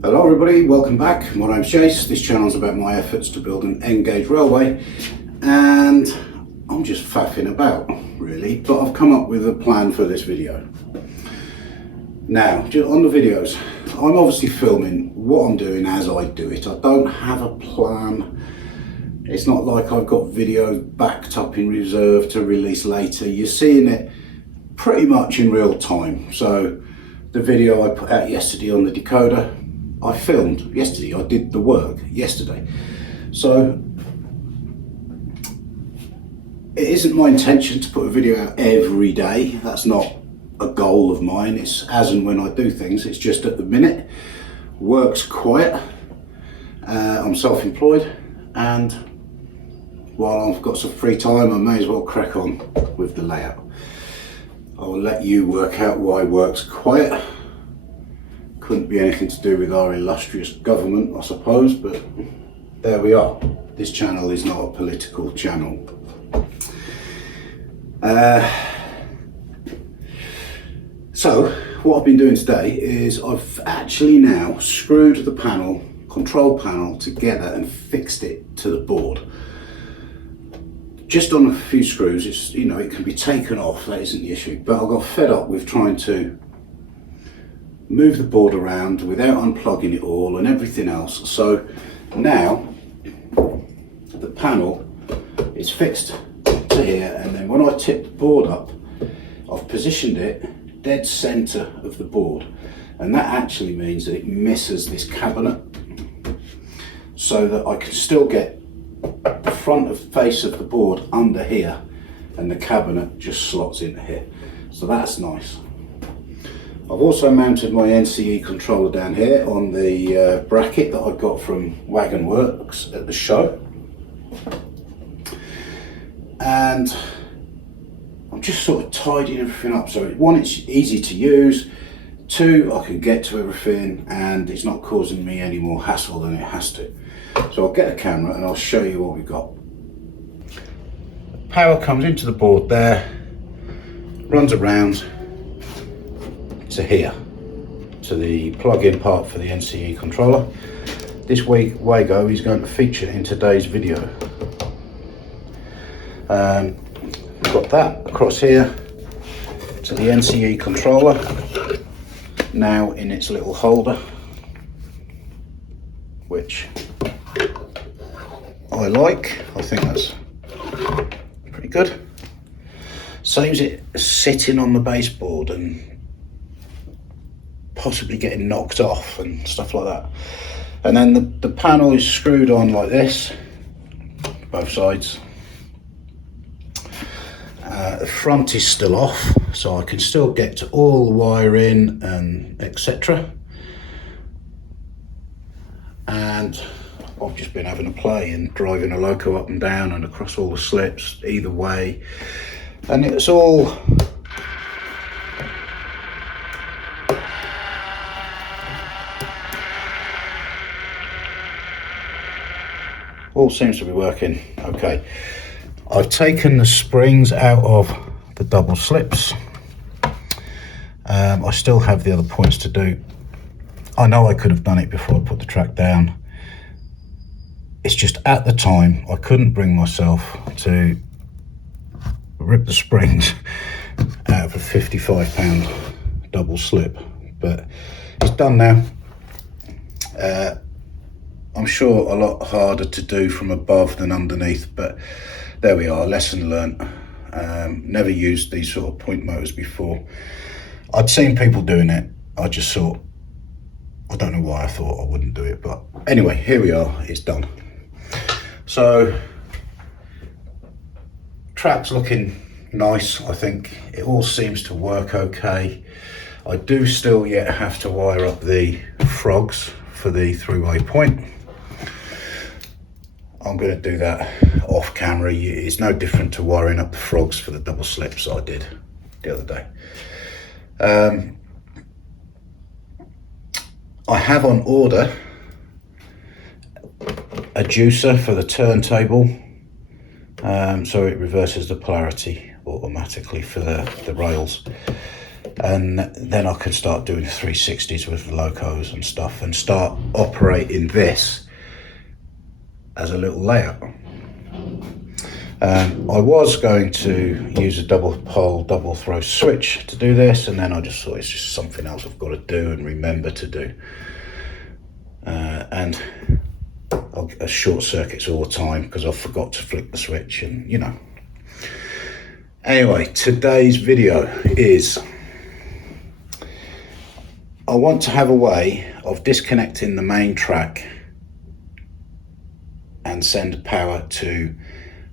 Hello everybody, welcome back. My name's Jace. This channel is about my efforts to build an N-gauge railway, and I'm just faffing about really, but I've come up with a plan for this video. Now, on the videos, I'm obviously filming what I'm doing as I do it. I don't have a plan. It's not like I've got videos backed up in reserve to release later. You're seeing it pretty much in real time. So the video I put out yesterday on the decoder, I filmed yesterday. I did the work yesterday. So it isn't my intention to put a video out every day. That's not a goal of mine. It's as and when I do things. It's just at the minute, work's quiet. I'm self-employed, and while I've got some free time, I may as well crack on with the layout. I'll let you work out why work's quiet. Couldn't be anything to do with our illustrious government, I suppose, but there we are. This channel is not a political channel. So what I've been doing today is I've actually now screwed the panel, control panel, together and fixed it to the board. Just on a few screws. It's, you know, it can be taken off, that isn't the issue, but I got fed up with trying to move the board around without unplugging it all and everything else. So now the panel is fixed to here, and then when I tip the board up, I've positioned it dead center of the board, and that actually means that it misses this cabinet, so that I can still get the front of face of the board under here, and the cabinet just slots into here. So that's nice. I've also mounted my NCE controller down here on the bracket that I got from Wagon Works at the show, and I'm just sort of tidying everything up. So one, it's easy to use, two, I can get to everything and it's not causing me any more hassle than it has to. So I'll get a camera and I'll show you what we've got. Power comes into the board there, runs around to here, to the plug-in part for the NCE controller. This Wago is going to feature in today's video. We've got that across here to the NCE controller, now in its little holder, which I like. I think that's pretty good. Saves it sitting on the baseboard and possibly getting knocked off and stuff like that. And then the panel is screwed on like this, both sides. The front is still off, so I can still get to all the wiring and etc. And I've just been having a play and driving a loco up and down and across all the slips either way, and it's all seems to be working okay. I've taken the springs out of the double slips. I still have the other points to do. I know I could have done it before I put the track down. It's just at the time I couldn't bring myself to rip the springs out of a £55 double slip, but it's done now. I'm sure a lot harder to do from above than underneath, but there we are, lesson learnt. Never used these sort of point motors before. I'd seen people doing it. I just thought, I don't know why I thought I wouldn't do it, but anyway, here we are, it's done. So, track's looking nice, I think. It all seems to work okay. I do still yet have to wire up the frogs for the three-way point. I'm going to do that off camera. It's no different to wiring up the frogs for the double slips I did the other day. I have on order a juicer for the turntable, so it reverses the polarity automatically for the rails. and then I can start doing 360s with the locos and stuff and start operating this as a little layout. I was going to use a double pole, double throw switch to do this, and then I just thought it's just something else I've got to do and remember to do. And I'll get short circuits all the time because I forgot to flick the switch, and you know. Anyway, today's video is, I want to have a way of disconnecting the main track and send power to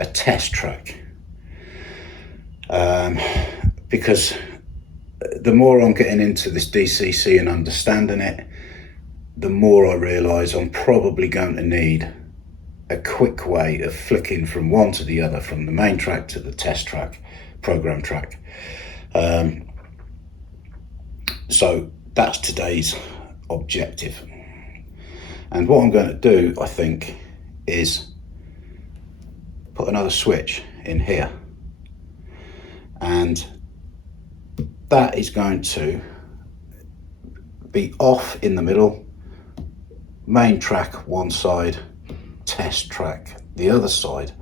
a test track, because the more I'm getting into this DCC and understanding it, the more I realise I'm probably going to need a quick way of flicking from one to the other, from the main track to the test track, program track. So that's today's objective. And what I'm going to do, I think, is put another switch in here, and that is going to be off in the middle, main track one side, test track the other side.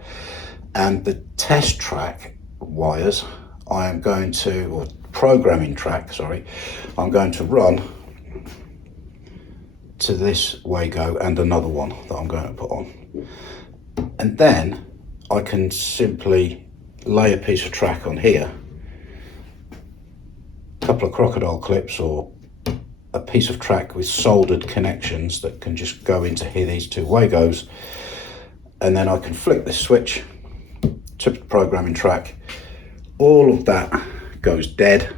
And the test track wires I am going to, or programming track, sorry, I'm going to run to this Wago and another one that I'm going to put on. And then I can simply lay a piece of track on here, a couple of crocodile clips or a piece of track with soldered connections that can just go into here, these two Wagos, and then I can flick this switch to the programming track. All of that goes dead.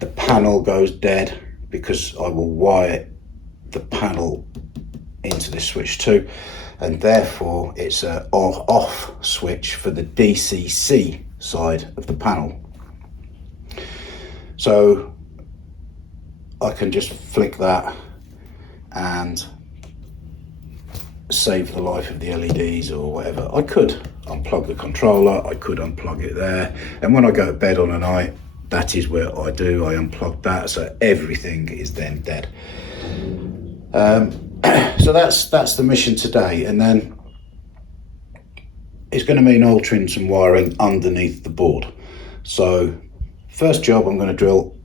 The panel goes dead because I will wire the panel into this switch too, and therefore it's an off switch for the DCC side of the panel. So I can just flick that and save the life of the LEDs or whatever. I could unplug the controller, I could unplug it there, and when I go to bed on a night, that is where I do, I unplug that, so everything is then dead. So that's the mission today, and then it's going to mean altering some wiring underneath the board. So first job, I'm going to drill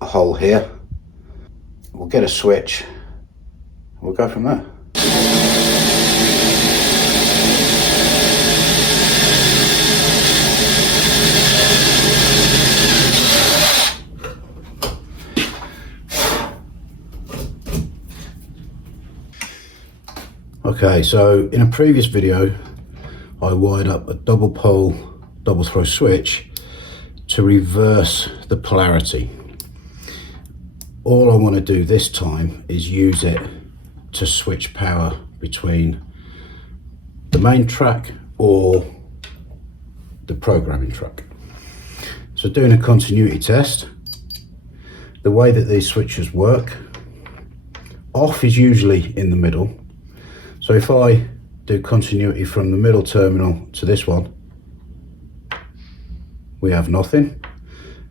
a hole here, we'll get a switch, we'll go from there. Okay, so in a previous video I wired up a double pole, double throw switch to reverse the polarity. All I want to do this time is use it to switch power between the main track or the programming track. So doing a continuity test, the way that these switches work, off is usually in the middle. So if I do continuity from the middle terminal to this one, we have nothing.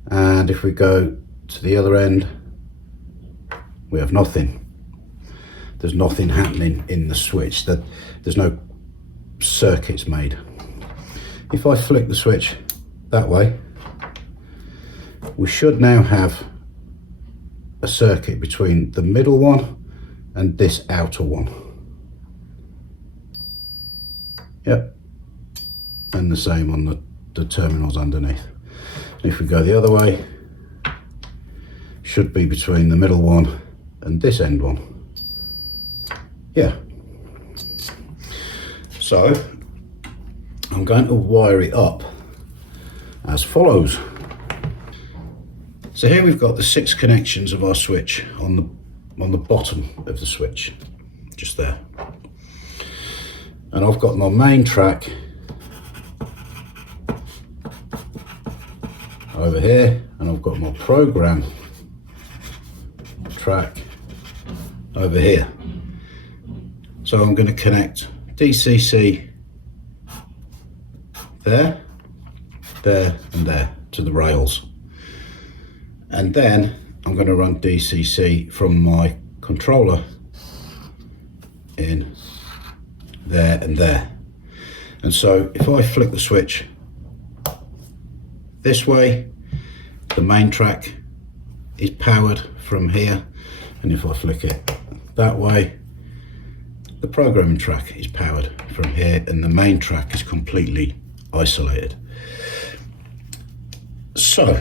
And if we go to the other end, we have nothing. There's nothing happening in the switch, that there's no circuits made. If I flick the switch that way, we should now have a circuit between the middle one and this outer one. Yep, and the same on the terminals underneath. And if we go the other way, should be between the middle one and this end one. Yeah. So I'm going to wire it up as follows. So here we've got the 6 connections of our switch on the bottom of the switch, just there. And I've got my main track over here, and I've got my program track over here. So I'm going to connect DCC there, there and there to the rails. And then I'm going to run DCC from my controller in there and there. And so if I flick the switch this way, the main track is powered from here, and if I flick it that way, the programming track is powered from here, and the main track is completely isolated. So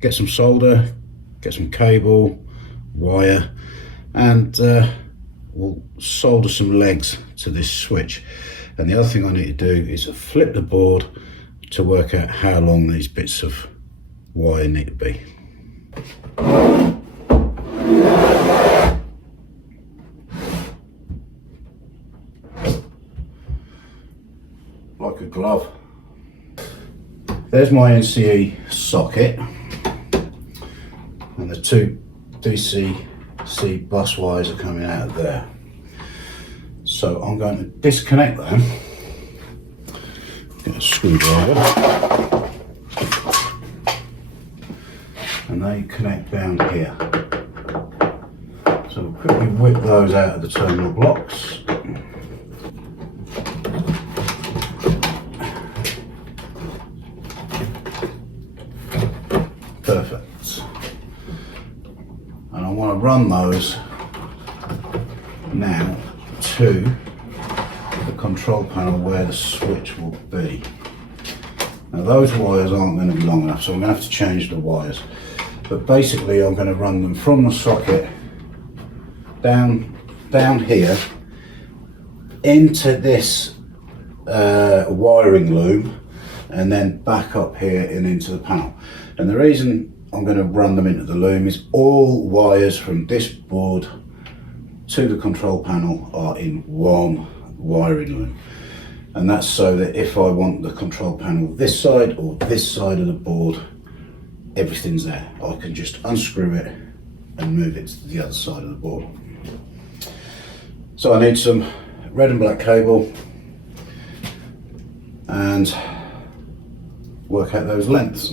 get some solder, get some cable, wire, and we'll solder some legs to this switch. And the other thing I need to do is flip the board to work out how long these bits of wire need to be. Like a glove. There's my NCE socket, and the two DCC bus wires are coming out of there. So I'm going to disconnect them. Get a screwdriver, and they connect down here. So we'll quickly whip those out of the terminal blocks. Perfect. And I want to run those now to the control panel where the switch will be. Now those wires aren't going to be long enough, so I'm going to have to change the wires. But basically I'm going to run them from the socket down here into this wiring loom, and then back up here and into the panel. And the reason I'm going to run them into the loom is all wires from this board to the control panel are in one wiring loom. And that's so that if I want the control panel this side or this side of the board, everything's there. I can just unscrew it and move it to the other side of the board. So I need some red and black cable and work out those lengths.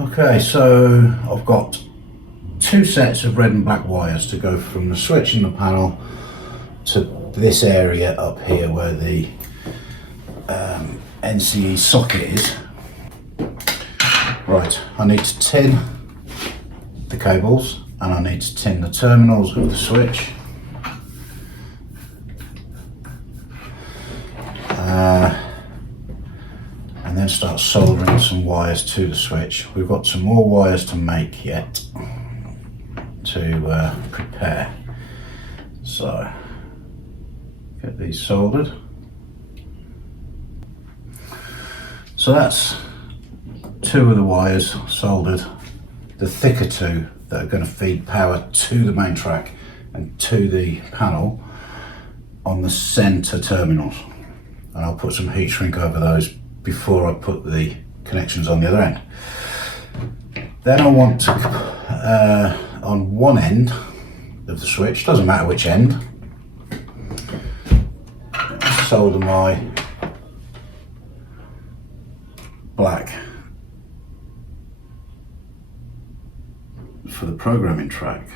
Okay, so I've got two sets of red and black wires to go from the switch in the panel to this area up here where the NCE socket is. Right, I need to tin the cables and I need to tin the terminals of the switch. And then start soldering some wires to the switch. We've got some more wires to make yet to prepare. So get these soldered. So that's two of the wires soldered, the thicker two that are going to feed power to the main track and to the panel on the center terminals. And I'll put some heat shrink over those before I put the connections on the other end. Then I want to, on one end of the switch, doesn't matter which end, solder my black for the programming track.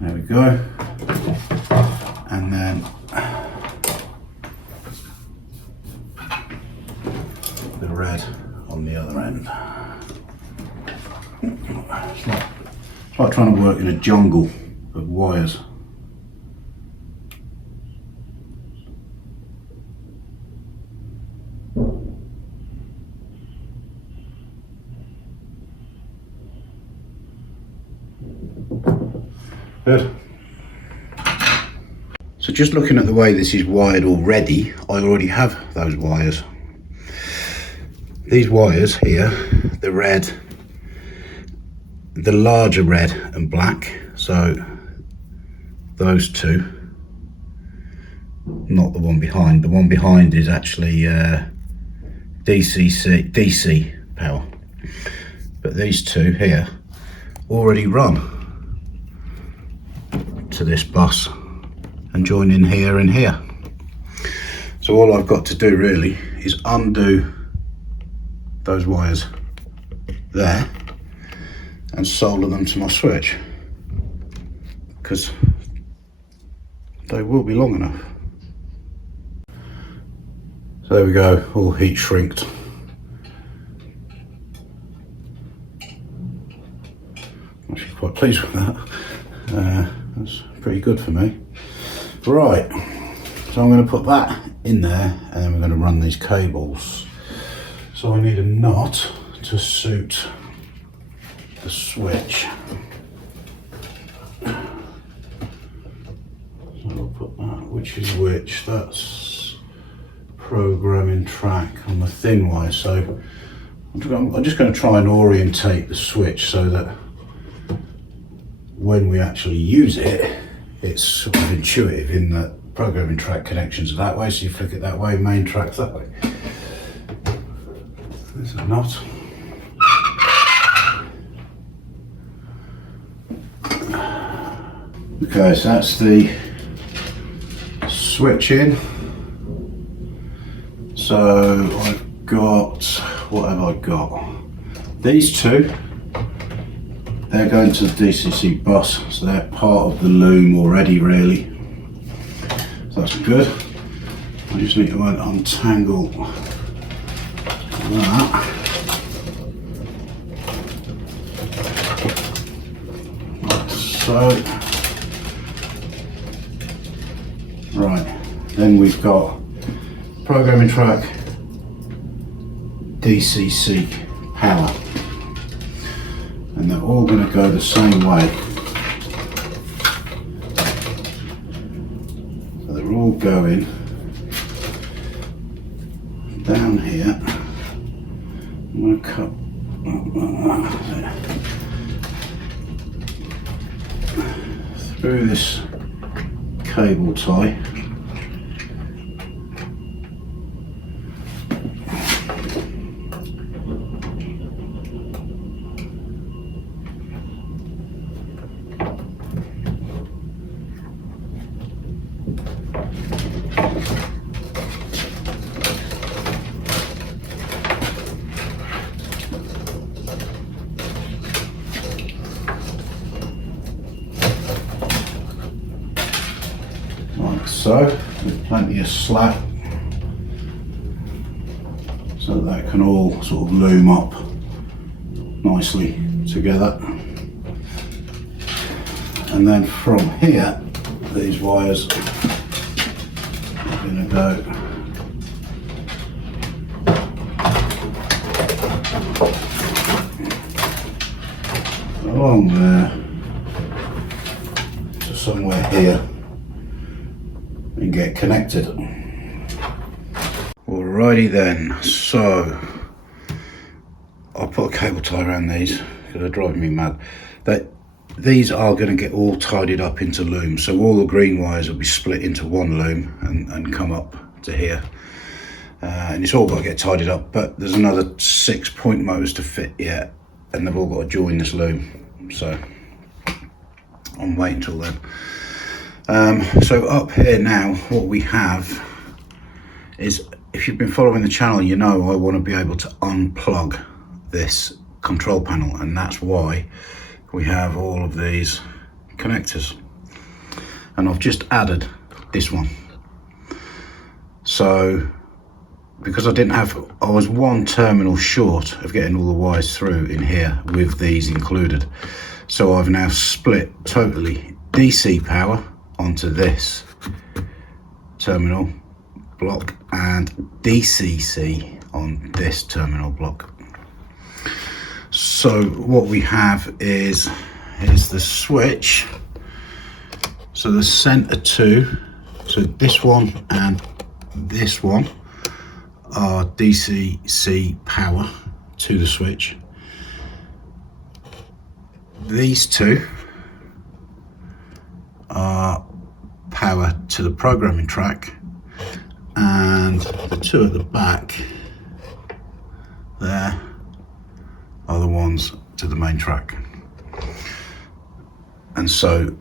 There we go. And then the red on the other end. It's like trying to work in a jungle of wires. Good. So just looking at the way this is wired already, I already have those wires. these wires here, the red, the larger red and black, so those two, not the one behind. The one behind is actually DC power, but these two here already run to this bus and join in here and here. So all I've got to do really is undo those wires there and solder them to my switch, because they will be long enough. So there we go, all heat shrinked. I'm actually quite pleased with that. That's pretty good for me. Right, so I'm going to put that in there and then we're going to run these cables. So I need a nut to suit the switch. So I'll put that, which is which, that's programming track on the thin wire. So I'm just going to try and orientate the switch so that when we actually use it, it's sort of intuitive in that programming track connections are that way, so you flick it that way, main track's that way. There's a knot. Okay, so that's the switch in. So I've got, what have I got? These two, they're going to the DCC bus, so they're part of the loom already really. So that's good. I just need to untangle that. Like so. Right, then we've got programming track, DCC power, and they're all going to go the same way. So they're all going down here. I'm going to cut through this cable tie. Like so, with plenty of slack so that can all sort of loom up nicely together. And then from here, these wires are going to go along there to somewhere here and get connected. Alrighty then, so I'll put a cable tie around these because they're driving me mad. These are going to get all tidied up into looms, so all the green wires will be split into one loom and come up to here, and it's all got to get tidied up, but there's another 6 point motors to fit yet, and they've all got to join this loom, so I'm waiting till then. So up here now, what we have is, if you've been following the channel, you know I want to be able to unplug this control panel, and that's why we have all of these connectors, and I've just added this one. So because I was one terminal short of getting all the wires through in here with these included, so I've now split totally DC power onto this terminal block and DCC on this terminal block. So what we have is the switch. So the center two, so this one and this one are DC power to the switch. These two are power to the programming track, and the two at the back there are the ones to the main track. And so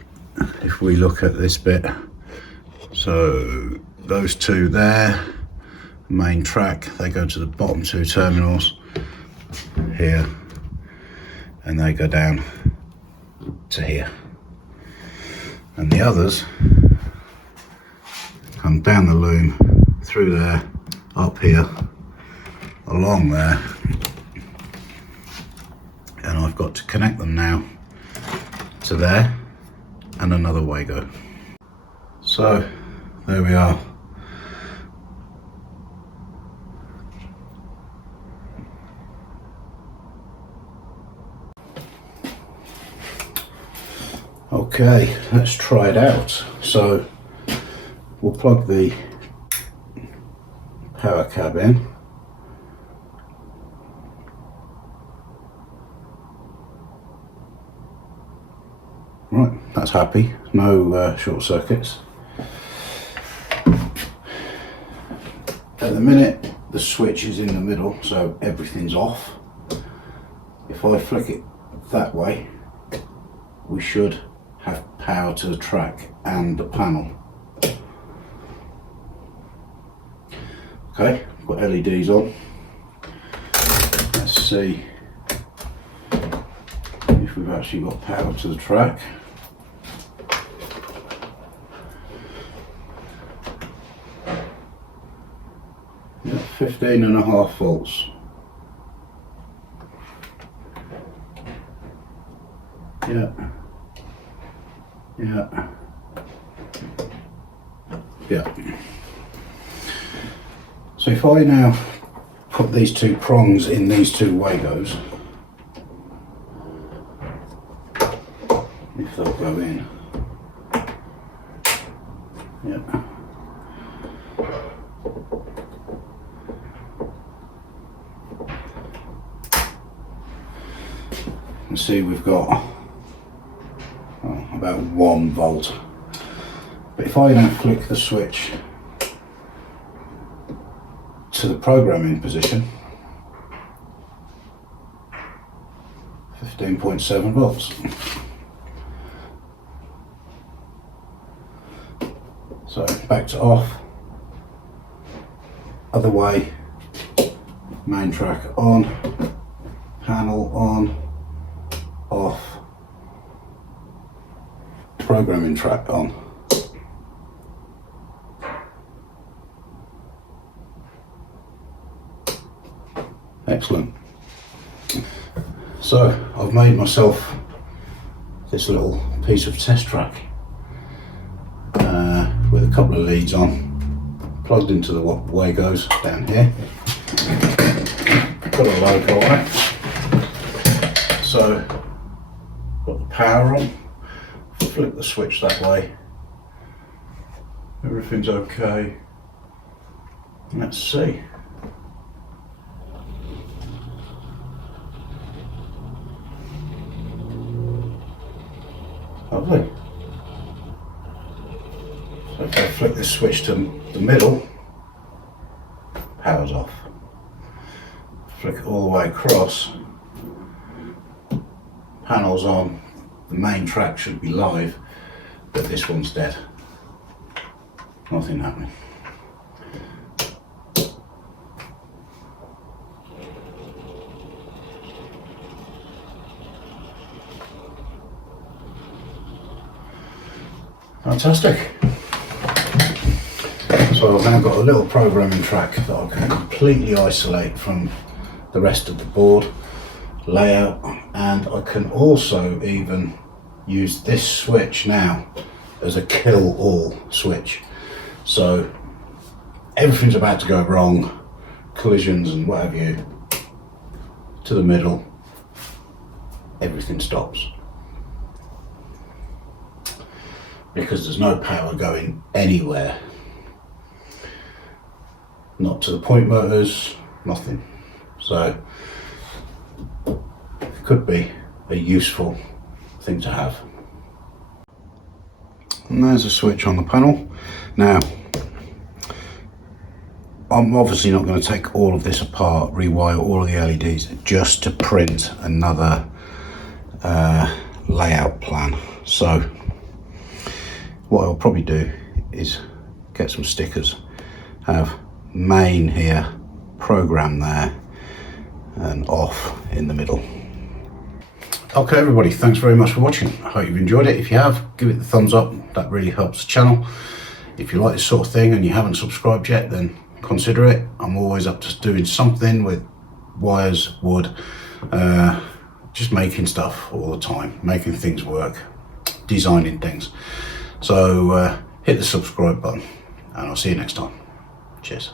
if we look at this bit, so those two there, main track, they go to the bottom two terminals here, and they go down to here, and the others come down the loom, through there, up here, along there, and I've got to connect them now to there and another Wago. So there we are. Okay, let's try it out. So we'll plug the power cab in. Right, that's happy, no short circuits. At the minute the switch is in the middle, so everything's off. If I flick it that way, we should have power to the track and the panel. Okay, got LEDs on. Let's see if we've actually got power to the track. Yeah, 15.5 volts. Yeah. Yeah. Yeah. So if I now put these two prongs in these two Wagos, if they'll go in, yeah. You can see we've got about 1 volt. But if I now flick the switch to the programming position, 15.7 volts. So back to off, other way, main track on, panel on, off, programming track on. Excellent. So I've made myself this little piece of test track with a couple of leads on, plugged into the Wagos down here. Got a logo on it. So got the power on. Flip the switch that way. Everything's okay. Let's see. Lovely. So if I flick this switch to the middle, power's off. Flick it all the way across, panel's on, the main track should be live, but this one's dead. Nothing happening. Fantastic. So I've now got a little programming track that I can completely isolate from the rest of the board layout, and I can also even use this switch now as a kill all switch. So everything's about to go wrong, collisions and what have you, to the middle, everything stops. Because there's no power going anywhere. not to the point motors, nothing. So it could be a useful thing to have. And there's a switch on the panel. Now, I'm obviously not going to take all of this apart, rewire all of the LEDs just to print another layout plan. So what I'll probably do is get some stickers, have main here, program there, and off in the middle. Okay everybody, thanks very much for watching. I hope you've enjoyed it. If you have, give it the thumbs up, that really helps the channel. If you like this sort of thing and you haven't subscribed yet, then consider it. I'm always up to doing something with wires, wood, just making stuff all the time, making things work, designing things. So hit the subscribe button and I'll see you next time. Cheers.